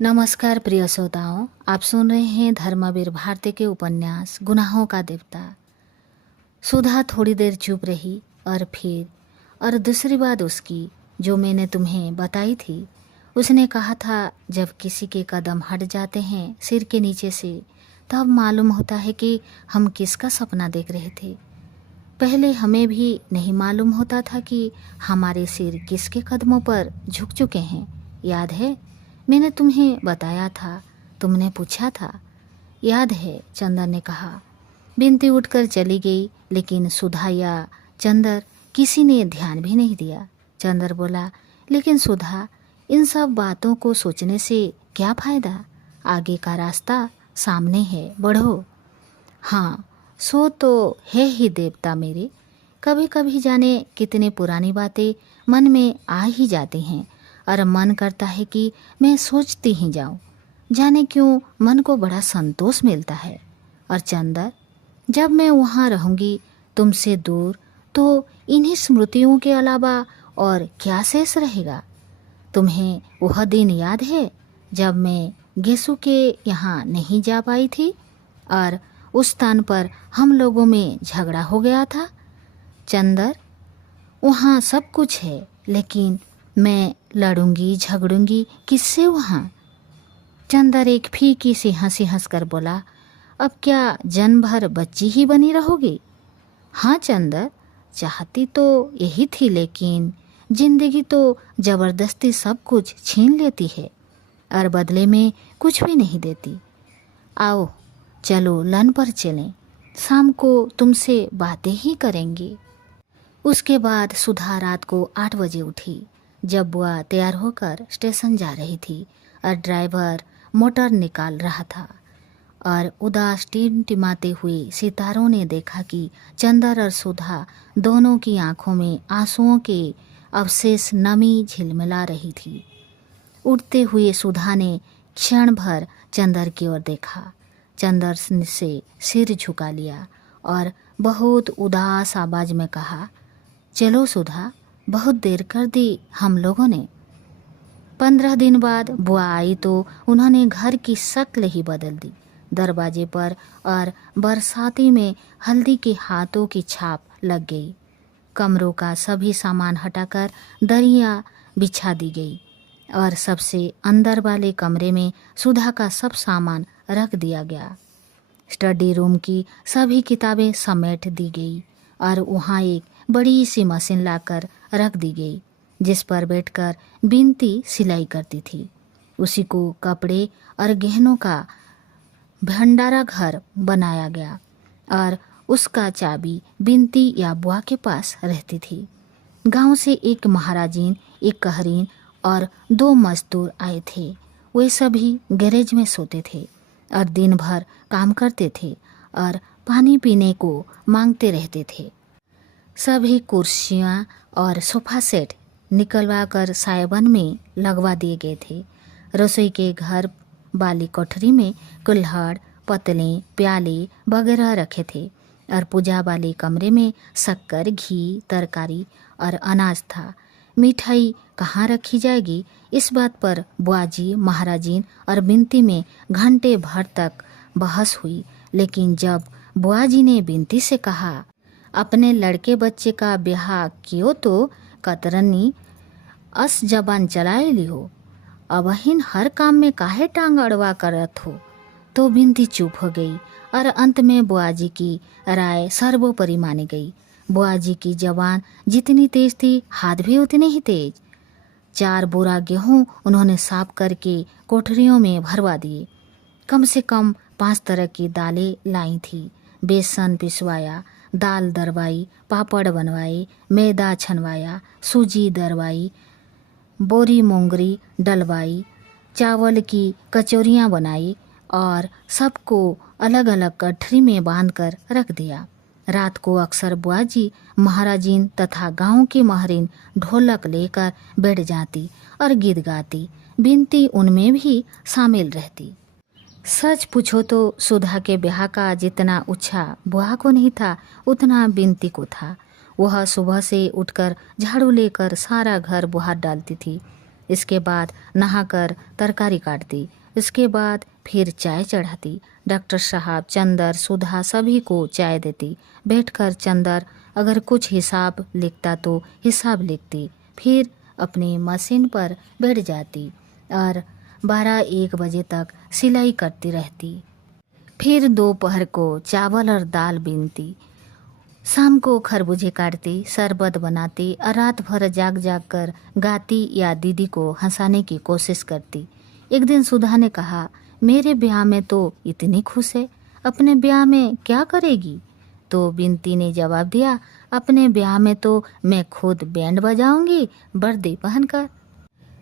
नमस्कार प्रिय श्रोताओं, आप सुन रहे हैं धर्मवीर भारती के उपन्यास गुनाहों का देवता। सुधा थोड़ी देर चुप रही और दूसरी बात उसकी जो मैंने तुम्हें बताई थी। उसने कहा था जब किसी के कदम हट जाते हैं सिर के नीचे से तब मालूम होता है कि हम किसका सपना देख रहे थे। पहले हमें भी नहीं मालूम होता था कि हमारे सिर किसके कदमों पर झुक चुके हैं। याद है, मैंने तुम्हें बताया था, तुमने पूछा था। याद है, चंदर ने कहा। बिनती उठकर चली गई, लेकिन सुधा या चंदर किसी ने ध्यान भी नहीं दिया। चंदर बोला, लेकिन सुधा, इन सब बातों को सोचने से क्या फायदा? आगे का रास्ता सामने है, बढ़ो। हाँ, सो तो है ही देवता मेरे। कभी कभी जाने कितने पुरानी बातें मन में आ ही जाती हैं और मन करता है कि मैं सोचती ही जाऊं। जाने क्यों मन को बड़ा संतोष मिलता है। और चंदर, जब मैं वहाँ रहूंगी तुमसे दूर, तो इन्हीं स्मृतियों के अलावा और क्या शेष रहेगा? तुम्हें वह दिन याद है जब मैं गेसु के यहाँ नहीं जा पाई थी और उस स्थान पर हम लोगों में झगड़ा हो गया था? चंदर, वहाँ सब कुछ है, लेकिन मैं लड़ूंगी झगड़ूंगी किससे वहाँ? चंदर एक फीकी सी हंसी हंसकर बोला, अब क्या जन्म भर बच्ची ही बनी रहोगी? हाँ चंदर, चाहती तो यही थी, लेकिन जिंदगी तो जबरदस्ती सब कुछ छीन लेती है और बदले में कुछ भी नहीं देती। आओ चलो लन पर चलें, शाम को तुमसे बातें ही करेंगे। उसके बाद सुधा रात को 8 बजे उठी। जब बुआ तैयार होकर स्टेशन जा रही थी और ड्राइवर मोटर निकाल रहा था और उदास टिमटिमाते हुए सितारों ने देखा कि चंदर और सुधा दोनों की आंखों में आंसुओं के अवशेष नमी झिलमिला रही थी। उठते हुए सुधा ने क्षण भर चंदर की ओर देखा। चंदर से सिर झुका लिया और बहुत उदास आवाज में कहा, चलो सुधा, बहुत देर कर दी हम लोगों ने। 15 दिन बाद बुआ आई तो उन्होंने घर की शक्ल ही बदल दी। दरवाजे पर और बरसाती में हल्दी के हाथों की छाप लग गई। कमरों का सभी सामान हटाकर दरिया बिछा दी गई और सबसे अंदर वाले कमरे में सुधा का सब सामान रख दिया गया। स्टडी रूम की सभी किताबें समेट दी गई और वहाँ एक बड़ी सी मशीन लाकर रख दी गई जिस पर बैठकर बिनती सिलाई करती थी। उसी को कपड़े और गहनों का भंडारा घर बनाया गया और उसका चाबी बिनती या बुआ के पास रहती थी। गांव से एक महाराजीन, एक कहरीन और 2 मजदूर आए थे। वे सभी गैरेज में सोते थे और दिन भर काम करते थे और पानी पीने को मांगते रहते थे। सभी कुर्सियाँ और सोफा सेट निकलवा कर सायबन में लगवा दिए गए थे। रसोई के घर वाली कोठरी में कुल्हड़, पतले, प्याले वगैरह रखे थे और पूजा वाले कमरे में शक्कर, घी, तरकारी और अनाज था। मिठाई कहाँ रखी जाएगी, इस बात पर बुआजी, महाराजीन और बिनती में घंटे भर तक बहस हुई। लेकिन जब बुआजी ने बिनती से कहा, अपने लड़के बच्चे का ब्याह कियो तो कतरनी अस जबान चलाए लियो, अबहिन हर काम में काहे टांग अड़वा करत हो, तो बिनती चुप हो गई और अंत में बुआजी की राय सर्वोपरि मानी गई। बुआजी की जबान जितनी तेज थी, हाथ भी उतने ही तेज। 4 बोरा गेहूं उन्होंने साफ करके कोठरियों में भरवा दिए। कम से कम 5 तरह की दालें लाई थी। बेसन पिसवाया, दाल दरवाई, पापड़ बनवाए, मैदा छनवाया, सूजी दरवाई, बोरी मोंगरी डलवाई, चावल की कचौरियाँ बनाई और सबको अलग अलग गठरी में बांधकर रख दिया। रात को अक्सर बुआजी, महाराजीन तथा गांव की महरीन ढोलक लेकर बैठ जाती और गीत गाती। बिनती उनमें भी शामिल रहती। सच पूछो तो सुधा के ब्याह का जितना उत्साह बुआ को नहीं था, उतना बिनती को था। वह सुबह से उठकर झाड़ू लेकर सारा घर बुहार डालती थी। इसके बाद नहाकर तरकारी काटती, इसके बाद फिर चाय चढ़ाती। डॉक्टर साहब, चंदर, सुधा सभी को चाय देती। बैठकर चंदर अगर कुछ हिसाब लिखता तो हिसाब लिखती, फिर अपनी मशीन पर बैठ जाती और 12-1 बजे तक सिलाई करती रहती। फिर दोपहर को चावल और दाल बीनती, शाम को खरबूजे काटती, शरबत बनाती और रात भर जाग जाग कर गाती या दीदी को हंसाने की कोशिश करती। एक दिन सुधा ने कहा, मेरे ब्याह में तो इतनी खुश है, अपने ब्याह में क्या करेगी? तो बिनती ने जवाब दिया, अपने ब्याह में तो मैं खुद बैंड बजाऊंगी वर्दी पहनकर।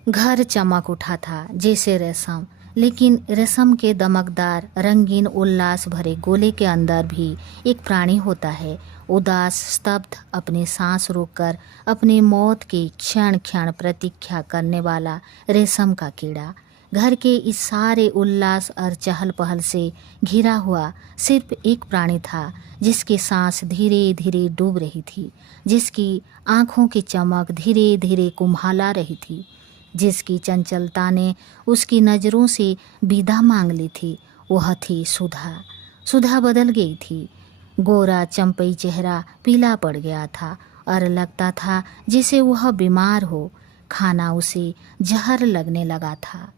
घर चमक उठा था जैसे रेशम, लेकिन रेशम के दमकदार रंगीन उल्लास भरे गोले के अंदर भी एक प्राणी होता है, उदास, स्तब्ध, अपनी सांस रोककर अपनी मौत की क्षण क्षण प्रतीक्षा करने वाला रेशम का कीड़ा। घर के इस सारे उल्लास और चहल पहल से घिरा हुआ सिर्फ एक प्राणी था, जिसकी सांस धीरे धीरे डूब रही थी, जिसकी आंखों की चमक धीरे धीरे कुम्हाला रही थी, जिसकी चंचलता ने उसकी नज़रों से विदा मांग ली थी। वह थी सुधा। सुधा बदल गई थी। गोरा चंपई चेहरा पीला पड़ गया था और लगता था जैसे वह बीमार हो। खाना उसे जहर लगने लगा था।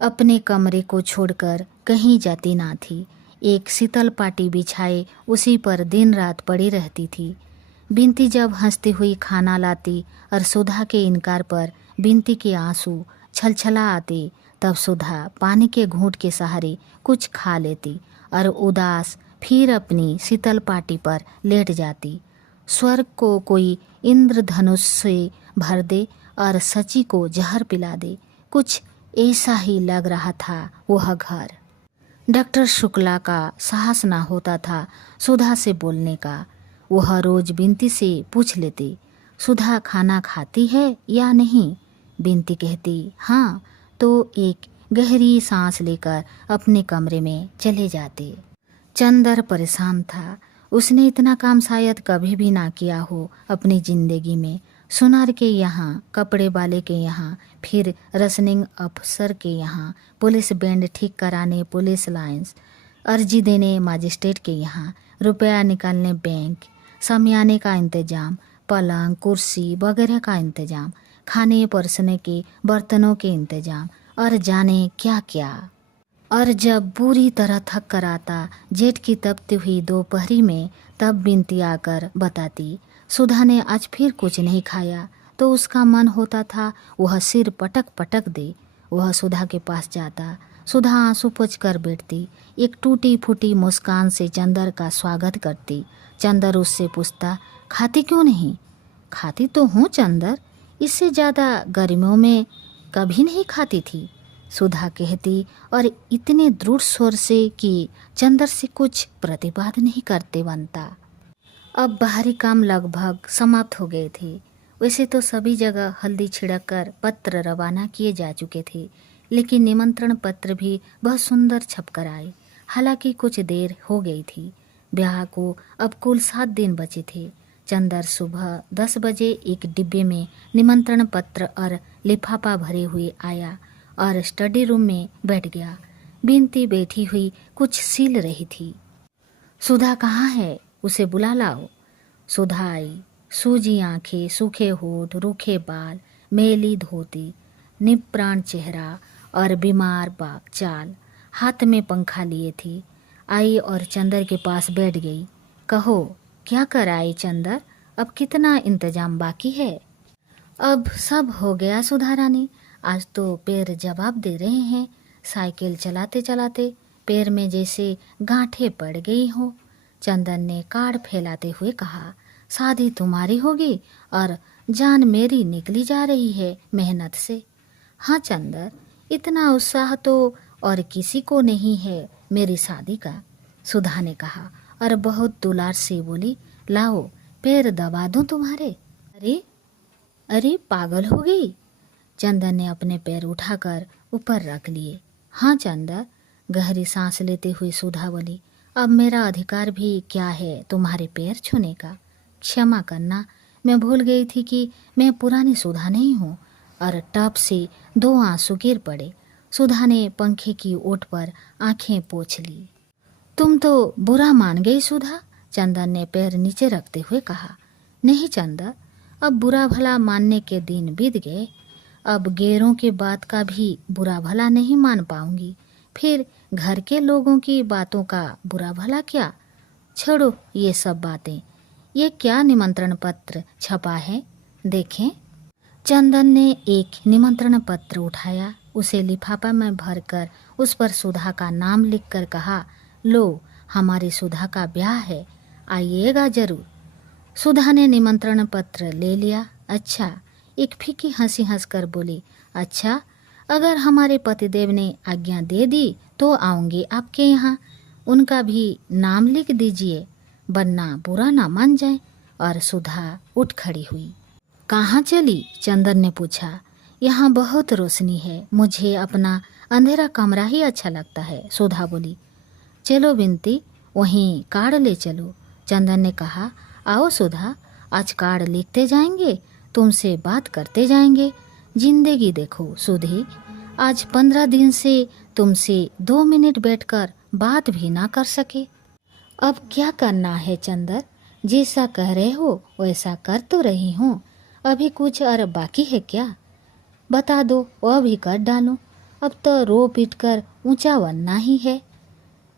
अपने कमरे को छोड़कर कहीं जाती ना थी। एक शीतल पाटी बिछाए उसी पर दिन रात पड़ी रहती थी। बिनती जब हंसती हुई खाना लाती और सुधा के इनकार पर बिनती के आंसू छलछला आते, तब सुधा पानी के घूंट के सहारे कुछ खा लेती और उदास फिर अपनी शीतल पाटी पर लेट जाती। स्वर्ग को कोई इंद्रधनुष से भर दे और सची को जहर पिला दे, कुछ ऐसा ही लग रहा था वह घर। डॉक्टर शुक्ला का साहस ना होता था सुधा से बोलने का। वह रोज बिनती से पूछ लेती, सुधा खाना खाती है या नहीं? बिनती कहती हाँ, तो एक गहरी सांस लेकर अपने कमरे में चले जाते। चंदर परेशान था। उसने इतना काम शायद कभी भी ना किया हो अपनी जिंदगी में। सुनार के यहाँ, कपड़े वाले के यहाँ, फिर रसनिंग अफसर के यहाँ, पुलिस बैंड ठीक कराने पुलिस लाइन्स, अर्जी देने मजिस्ट्रेट के यहाँ, रुपया निकालने बैंक, शमियाने का इंतजाम, पलंग कुर्सी वगैरह का इंतजाम, खाने परसने के बर्तनों के इंतजाम और जाने क्या क्या। और जब बुरी तरह थक कर आता जेठ की तपती हुई दोपहरी में, तब बिनती आकर बताती, सुधा ने आज फिर कुछ नहीं खाया। तो उसका मन होता था वह सिर पटक पटक दे। वह सुधा के पास जाता। सुधा आंसू पोंछ कर बैठती, एक टूटी फूटी मुस्कान से चंदर का स्वागत करती। चंदर उससे पूछता, खाती क्यों नहीं? खाती तो हूँ चंदर, इससे ज़्यादा गर्मियों में कभी नहीं खाती थी, सुधा कहती और इतने दृढ़ स्वर से कि चंदर से कुछ प्रतिवाद नहीं करते बनता। अब बाहरी काम लगभग समाप्त हो गए थे। वैसे तो सभी जगह हल्दी छिड़क कर पत्र रवाना किए जा चुके थे, लेकिन निमंत्रण पत्र भी बहुत सुंदर छपकर आए। हालांकि कुछ देर हो गई थी। ब्याह को अब कुल 7 दिन बचे थे। चंदर सुबह 10 बजे एक डिब्बे में निमंत्रण पत्र और लिफाफा भरे हुए आया और स्टडी रूम में बैठ गया। बिनती बैठी हुई कुछ सील रही थी। सुधा कहाँ है? उसे बुला लाओ। सुधा आई। सूजी आंखें, सूखे होठ, रूखे बाल, मैली धोती, निप्राण चेहरा और बीमार चाल, हाथ में पंखा लिए थी। आई और चंदर के पास बैठ गई। कहो, क्या कर आई चंदर? अब कितना इंतजाम बाकी है? अब सब हो गया सुधा रानी। आज तो पैर जवाब दे रहे हैं। साइकिल चलाते चलाते पैर में जैसे गांठें पड़ गई हो। चंदन ने कार्ड फैलाते हुए कहा, शादी तुम्हारी होगी और जान मेरी निकली जा रही है मेहनत से। हाँ चंदर, इतना उत्साह तो और किसी को नहीं है मेरी शादी का, सुधा ने कहा और बहुत दुलार से बोली, लाओ पैर दबा दूं तुम्हारे। अरे अरे पागल हो गई। चंदन ने अपने पैर उठाकर ऊपर रख लिए। हाँ चंदर, गहरी सांस लेते हुए सुधा बोली, अब मेरा अधिकार भी क्या है तुम्हारे पैर छूने का? क्षमा करना, मैं भूल गई थी कि मैं पुरानी सुधा नहीं हूँ। और टप से 2 आंसू गिर पड़े। सुधा ने पंखे की ओट पर आंखें पोंछ ली। तुम तो बुरा मान गई सुधा, चंदन ने पैर नीचे रखते हुए कहा। नहीं चंदन, अब बुरा भला मानने के दिन बीत गए। अब गैरों के बात का भी बुरा भला नहीं मान पाऊंगी। फिर घर के लोगों की बातों का बुरा भला क्या? छोड़ो ये सब बातें। ये क्या निमंत्रण पत्र छपा है, देखें। चंदन ने एक निमंत्रण पत्र उठाया, उसे लिफाफा में भरकर उस पर सुधा का नाम लिखकर कहा, लो हमारी सुधा का ब्याह है, आइएगा जरूर। सुधा ने निमंत्रण पत्र ले लिया। अच्छा, एक फीकी हंसी हंसकर बोली, अच्छा अगर हमारे पतिदेव ने आज्ञा दे दी तो आऊंगी आपके यहाँ। उनका भी नाम लिख दीजिए, वरना बुरा ना मान जाए। और सुधा उठ खड़ी हुई। कहाँ चली? चंदन ने पूछा। यहाँ बहुत रोशनी है, मुझे अपना अंधेरा कमरा ही अच्छा लगता है, सुधा बोली। चलो बिनती, वहीं कार्ड ले चलो, चंदन ने कहा। आओ सुधा, आज कार्ड लिखते जाएंगे, तुमसे बात करते जाएंगे। जिंदगी देखो सुधी, आज 15 दिन से तुमसे 2 मिनट बैठकर बात भी ना कर सके। अब क्या करना है चंदन, जैसा कह रहे हो वैसा कर तो रही हूँ। अभी कुछ और बाकी है क्या? बता दो, वह भी कर डालो। अब तो रो पीट कर ऊंचा बनना ही है।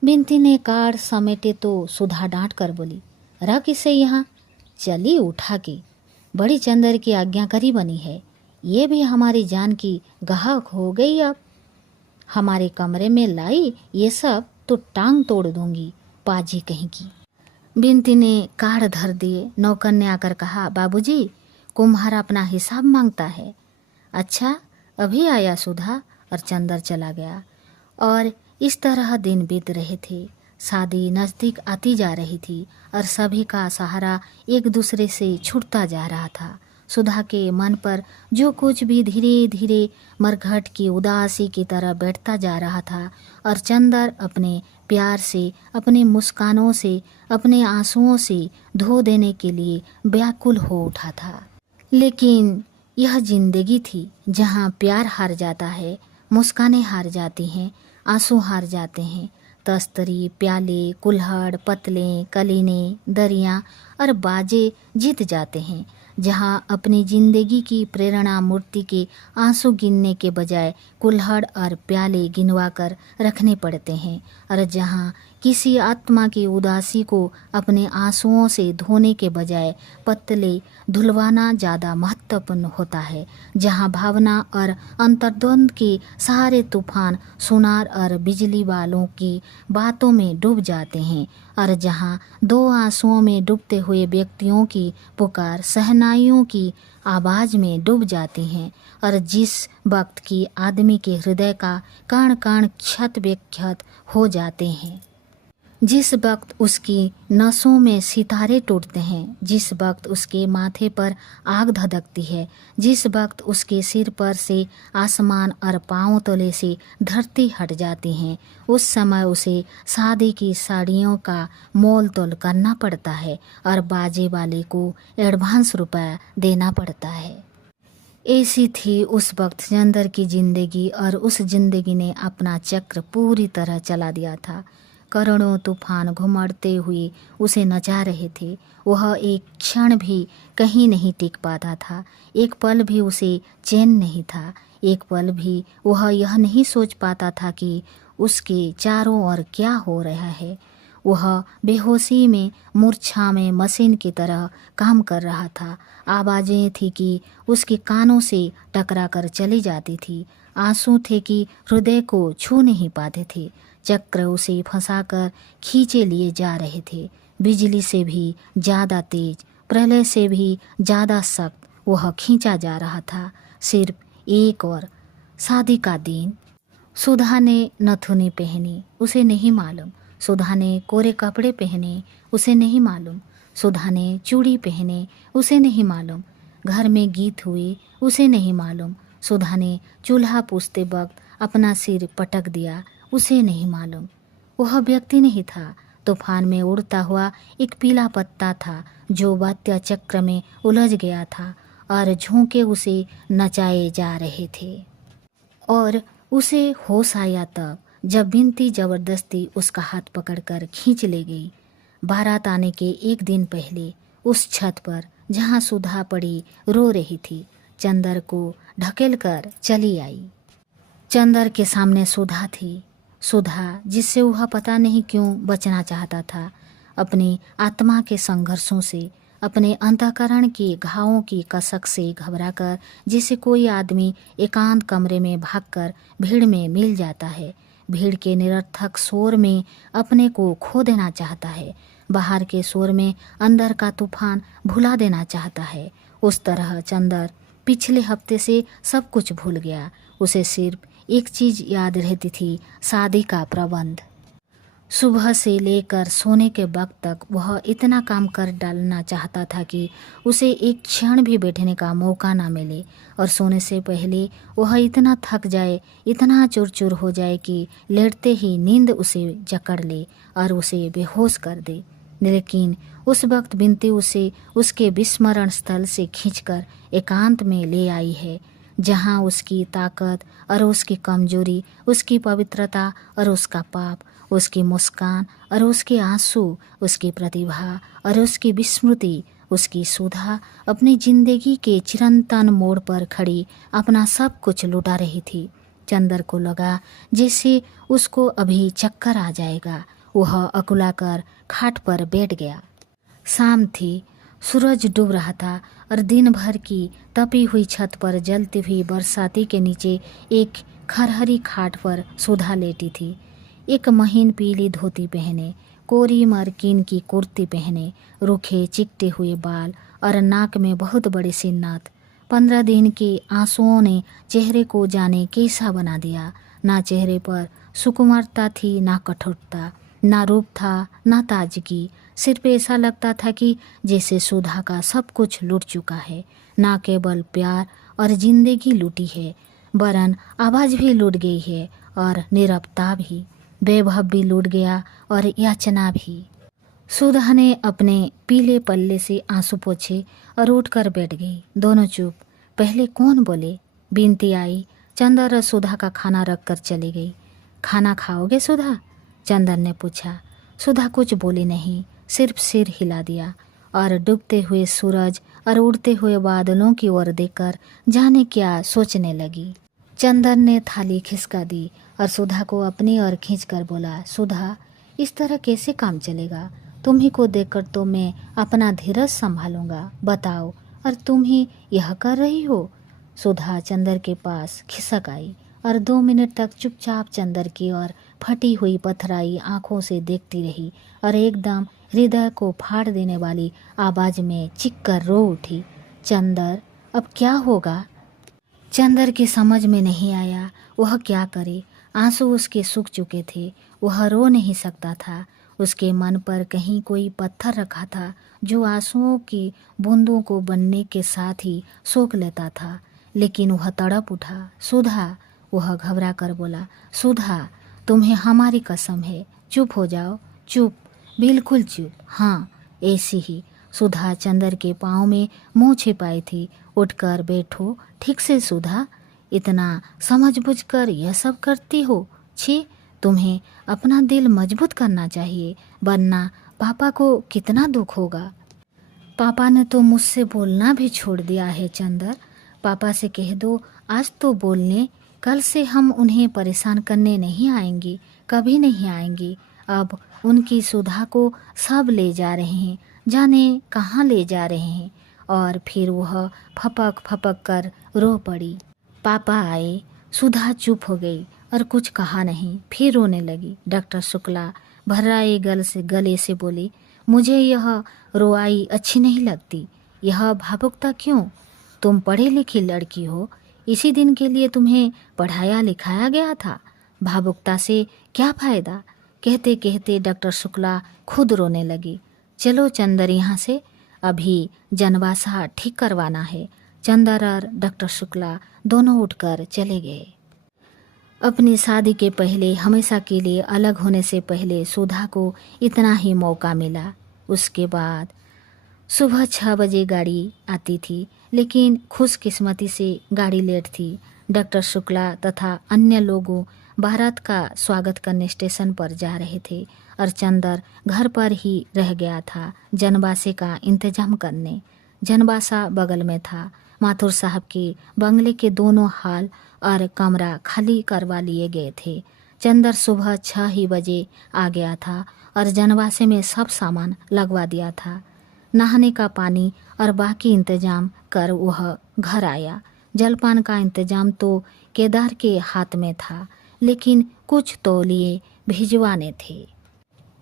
बिनती ने कार्ड समेटे तो सुधा डांट कर बोली, रख इसे यहाँ। चली उठा के, बड़ी चंदर की आज्ञाकारी बनी है, ये भी हमारी जान की गाहक हो गई। अब हमारे कमरे में लाई ये सब तो टांग तोड़ दूंगी, पाजी कहीं की। बिनती ने कार्ड धर दिए। नौकर ने आकर कहा, बाबूजी कुम्हार अपना हिसाब मांगता है। अच्छा, अभी आया सुधा, और चंदर चला गया। और इस तरह दिन बीत रहे थे। शादी नज़दीक आती जा रही थी और सभी का सहारा एक दूसरे से छूटता जा रहा था। सुधा के मन पर जो कुछ भी धीरे धीरे मरघट की उदासी की तरह बैठता जा रहा था, और चंदर अपने प्यार से, अपनी मुस्कानों से, अपने आंसुओं से धो देने के लिए व्याकुल हो उठा था। लेकिन यह जिंदगी थी जहाँ प्यार हार जाता है, मुस्कानें हार जाती हैं, आंसू हार जाते हैं। तस्तरी, प्याले, कुल्हड़, पतले, कलीने, दरियाँ और बाजे जीत जाते हैं। जहाँ अपनी जिंदगी की प्रेरणा मूर्ति के आंसू गिनने के बजाय कुल्हड़ और प्याले गिनवा कर रखने पड़ते हैं, और जहाँ किसी आत्मा की उदासी को अपने आंसुओं से धोने के बजाय पतले धुलवाना ज़्यादा महत्वपूर्ण होता है। जहाँ भावना और अंतर्द्वंद के सारे तूफान सुनार और बिजली वालों की बातों में डूब जाते हैं, और जहाँ 2 आंसुओं में डूबते हुए व्यक्तियों की पुकार सहनाइयों की आवाज़ में डूब जाती हैं, और जिस वक्त की आदमी के हृदय का कण कण क्षत विक्षत हो जाते हैं, जिस वक्त उसकी नसों में सितारे टूटते हैं, जिस वक्त उसके माथे पर आग धधकती है, जिस वक्त उसके सिर पर से आसमान और पांव तले से धरती हट जाती है, उस समय उसे शादी की साड़ियों का मोल तोल करना पड़ता है और बाजे वाले को एडवांस रुपया देना पड़ता है। ऐसी थी उस वक्त चंदर की जिंदगी, और उस जिंदगी ने अपना चक्र पूरी तरह चला दिया था। करोड़ों तूफान घुमड़ते हुए उसे नचा रहे थे। वह एक क्षण भी कहीं नहीं टिक पाता था। एक पल भी उसे चैन नहीं था। एक पल भी वह यह नहीं सोच पाता था कि उसके चारों ओर क्या हो रहा है। वह बेहोशी में, मूर्छा में मशीन की तरह काम कर रहा था। आवाज़ें थी कि उसके कानों से टकरा कर चली जाती थी। आंसू थे कि हृदय को छू नहीं पाते थे। चक्र उसे फंसाकर खींचे लिए जा रहे थे। बिजली से भी ज़्यादा तेज, प्रलय से भी ज़्यादा सख्त वह खींचा जा रहा था। सिर्फ एक और शादी का दिन। सुधा ने नथुनी पहनी, उसे नहीं मालूम। सुधा ने कोरे कपड़े पहने, उसे नहीं मालूम। सुधा ने चूड़ी पहने, उसे नहीं मालूम। घर में गीत हुए, उसे नहीं मालूम। सुधा ने चूल्हा पूछते वक्त अपना सिर पटक दिया, उसे नहीं मालूम। वह व्यक्ति नहीं था, तूफान में उड़ता हुआ एक पीला पत्ता था जो वात्या चक्र में उलझ गया था और झोंके उसे नचाए जा रहे थे। और उसे होश आया तब जब बिनती जबरदस्ती उसका हाथ पकड़कर खींच ले गई। बारात आने के एक दिन पहले उस छत पर जहाँ सुधा पड़ी रो रही थी, चंदर को ढकेल कर चली आई। चंदर के सामने सुधा थी, सुधा जिससे वह पता नहीं क्यों बचना चाहता था, अपनी आत्मा के संघर्षों से, अपने अंतःकरण के घावों की कसक से घबराकर, जिसे कोई आदमी एकांत कमरे में भागकर भीड़ में मिल जाता है, भीड़ के निरर्थक शोर में अपने को खो देना चाहता है, बाहर के शोर में अंदर का तूफान भुला देना चाहता है। उस तरह चंदर पिछले हफ्ते से सब कुछ भूल गया। उसे सिर्फ एक चीज याद रहती थी, शादी का प्रबंध। सुबह से लेकर सोने के वक्त तक वह इतना काम कर डालना चाहता था कि उसे एक क्षण भी बैठने का मौका ना मिले, और सोने से पहले वह इतना थक जाए, इतना चुरचुर हो जाए कि लेटते ही नींद उसे जकड़ ले और उसे बेहोश कर दे। लेकिन उस वक्त बिनती उसे उसके विस्मरण स्थल से खींचकर एकांत में ले आई है, जहाँ उसकी ताकत और उसकी कमजोरी, उसकी पवित्रता और उसका पाप, उसकी मुस्कान और उसके आंसू, उसकी प्रतिभा और उसकी विस्मृति, उसकी सुधा अपनी जिंदगी के चिरंतन मोड़ पर खड़ी अपना सब कुछ लुटा रही थी। चंदर को लगा जैसे उसको अभी चक्कर आ जाएगा। वह अकुलाकर खाट पर बैठ गया। शाम थी, सूरज डूब रहा था और दिन भर की तपी हुई छत पर जलती हुई बरसाती के नीचे एक खरहरी खाट पर सुधा लेटी थी। एक महीन पीली धोती पहने, कोरी मरकीन की कुर्ती पहने, रूखे चिकटे हुए बाल और नाक में बहुत बड़ी सी नथ। 15 दिन के आंसुओं ने चेहरे को जाने कैसा बना दिया। ना चेहरे पर सुकुमारता थी, ना कठोरता, ना रूप था, ना ताजगी। सिर्फ ऐसा लगता था कि जैसे सुधा का सब कुछ लूट चुका है। ना केवल प्यार और जिंदगी लूटी है, वरन आवाज भी लूट गई है और नीरवता भी, वैभव भी लूट गया और याचना भी। सुधा ने अपने पीले पल्ले से आंसू पोंछे और उठकर बैठ गई। दोनों चुप। पहले कौन बोले? बिनती आई। चंदर और सुधा का खाना रख कर चली गई। खाना खाओगे सुधा? चंदर ने पूछा। सुधा कुछ बोली नहीं, सिर्फ सिर हिला दिया और डूबते हुए सूरज और उड़ते हुए बादलों की ओर देखकर जाने क्या सोचने लगी। चंदर ने थाली खिसका दी और सुधा को अपनी ओर खींचकर बोला, सुधा, इस तरह कैसे काम चलेगा? तुम्ही को देखकर तो मैं अपना धीरज संभालूंगा। बताओ, और तुम ही यह कर रही हो? सुधा चंदर के पास खिसक आई और 2 मिनट तक चुपचाप चंदर की ओर फटी हुई पथराई आंखों से देखती रही और एकदम हृदय को फाड़ देने वाली आवाज में चीख कर रो उठी, चंदर, अब क्या होगा? चंदर की समझ में नहीं आया वह क्या करे। आंसू उसके सूख चुके थे, वह रो नहीं सकता था। उसके मन पर कहीं कोई पत्थर रखा था जो आंसुओं की बूंदों को बनने के साथ ही सोख लेता था। लेकिन वह तड़प उठा, सुधा। वह घबरा कर बोला, सुधा, तुम्हें हमारी कसम है, चुप हो जाओ, चुप, बिल्कुल चुप। हाँ, ऐसी ही। सुधा चंदर के पाँव में मुंह छिपाई थी। उठकर बैठो ठीक से सुधा, इतना समझ बुझ कर यह सब करती हो? छी, तुम्हें अपना दिल मजबूत करना चाहिए, वरना पापा को कितना दुख होगा। पापा ने तो मुझसे बोलना भी छोड़ दिया है चंदर। पापा से कह दो आज तो बोलने, कल से हम उन्हें परेशान करने नहीं आएंगे, कभी नहीं आएंगे। अब उनकी सुधा को सब ले जा रहे हैं, जाने कहाँ ले जा रहे हैं। और फिर वह फपक फपक कर रो पड़ी। पापा आए। सुधा चुप हो गई और कुछ कहा नहीं, फिर रोने लगी। डॉक्टर शुक्ला भर्राए गले से बोली, मुझे यह रोआई अच्छी नहीं लगती। यह भावुकता क्यों? तुम पढ़ी लिखी लड़की हो, इसी दिन के लिए तुम्हें पढ़ाया लिखाया गया था। भावुकता से क्या फायदा? कहते कहते डॉक्टर शुक्ला खुद रोने लगी। चलो चंदर यहाँ से, अभी जनवासा ठीक करवाना है। चंदर और डॉक्टर शुक्ला दोनों उठकर चले गए। अपनी शादी के पहले, हमेशा के लिए अलग होने से पहले सुधा को इतना ही मौका मिला। उसके बाद सुबह 6 बजे गाड़ी आती थी, लेकिन खुशकिस्मती से गाड़ी लेट थी। डॉक्टर शुक्ला तथा अन्य लोगों भारत का स्वागत करने स्टेशन पर जा रहे थे और चंदर घर पर ही रह गया था जनबासे का इंतजाम करने। जनबासा बगल में था। माथुर साहब के बंगले के दोनों हाल और कमरा खाली करवा लिए गए थे। चंदर सुबह 6 ही बजे आ गया था और जनबासे में सब सामान लगवा दिया था। नहाने का पानी और बाकी इंतजाम कर वह घर आया। जलपान का इंतजाम तो केदार के हाथ में था, लेकिन कुछ तौलिए भिजवाने थे।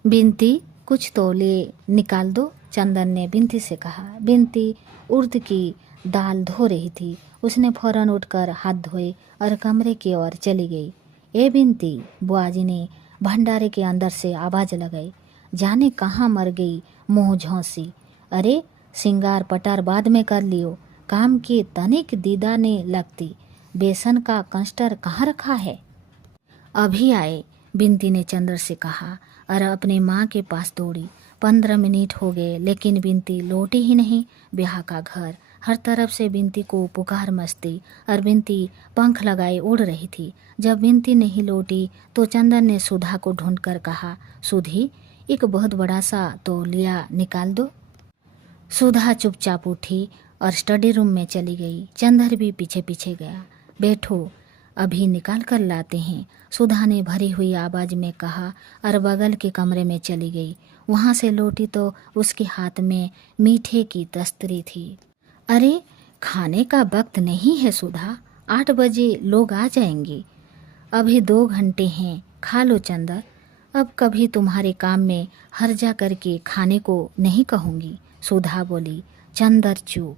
बिनती, कुछ तौलिए निकाल दो, चंदन ने बिनती से कहा। बिनती उर्द की दाल धो रही थी। उसने फौरन उठकर हाथ धोए और कमरे की ओर चली गई। ए बिनती, बुआजी ने भंडारे के अंदर से आवाज लगाई। जाने कहाँ मर गई मुँह झौंसी। अरे सिंगार पटार बाद में कर लियो, काम की तनिक दीदा ने लगती। बेसन का कंस्टर कहाँ रखा है? अभी आए, बिनती ने चंदर से कहा और अपने माँ के पास दौड़ी। 15 मिनट हो गए, लेकिन बिनती लौटी ही नहीं। ब्याह का घर, हर तरफ से बिनती को पुकार मचती और बिनती पंख लगाए उड़ रही थी। जब बिनती नहीं लौटी तो चंदन ने सुधा को ढूंढकर कहा, सुधी, एक बहुत बड़ा सा तौलिया निकाल दो। सुधा चुपचाप उठी और स्टडी रूम में चली गई। चंदर भी पीछे पीछे गया। बैठो, अभी निकाल कर लाते हैं, सुधा ने भरी हुई आवाज में कहा और बगल के कमरे में चली गई। वहां से लौटी तो उसके हाथ में मीठे की तस्तरी थी। अरे खाने का वक्त नहीं है सुधा, 8 बजे लोग आ जाएंगे। अभी 2 घंटे हैं, खा लो चंदर। अब कभी तुम्हारे काम में हर्जा करके खाने को नहीं कहूँगी, सुधा बोली। चंदर चुप।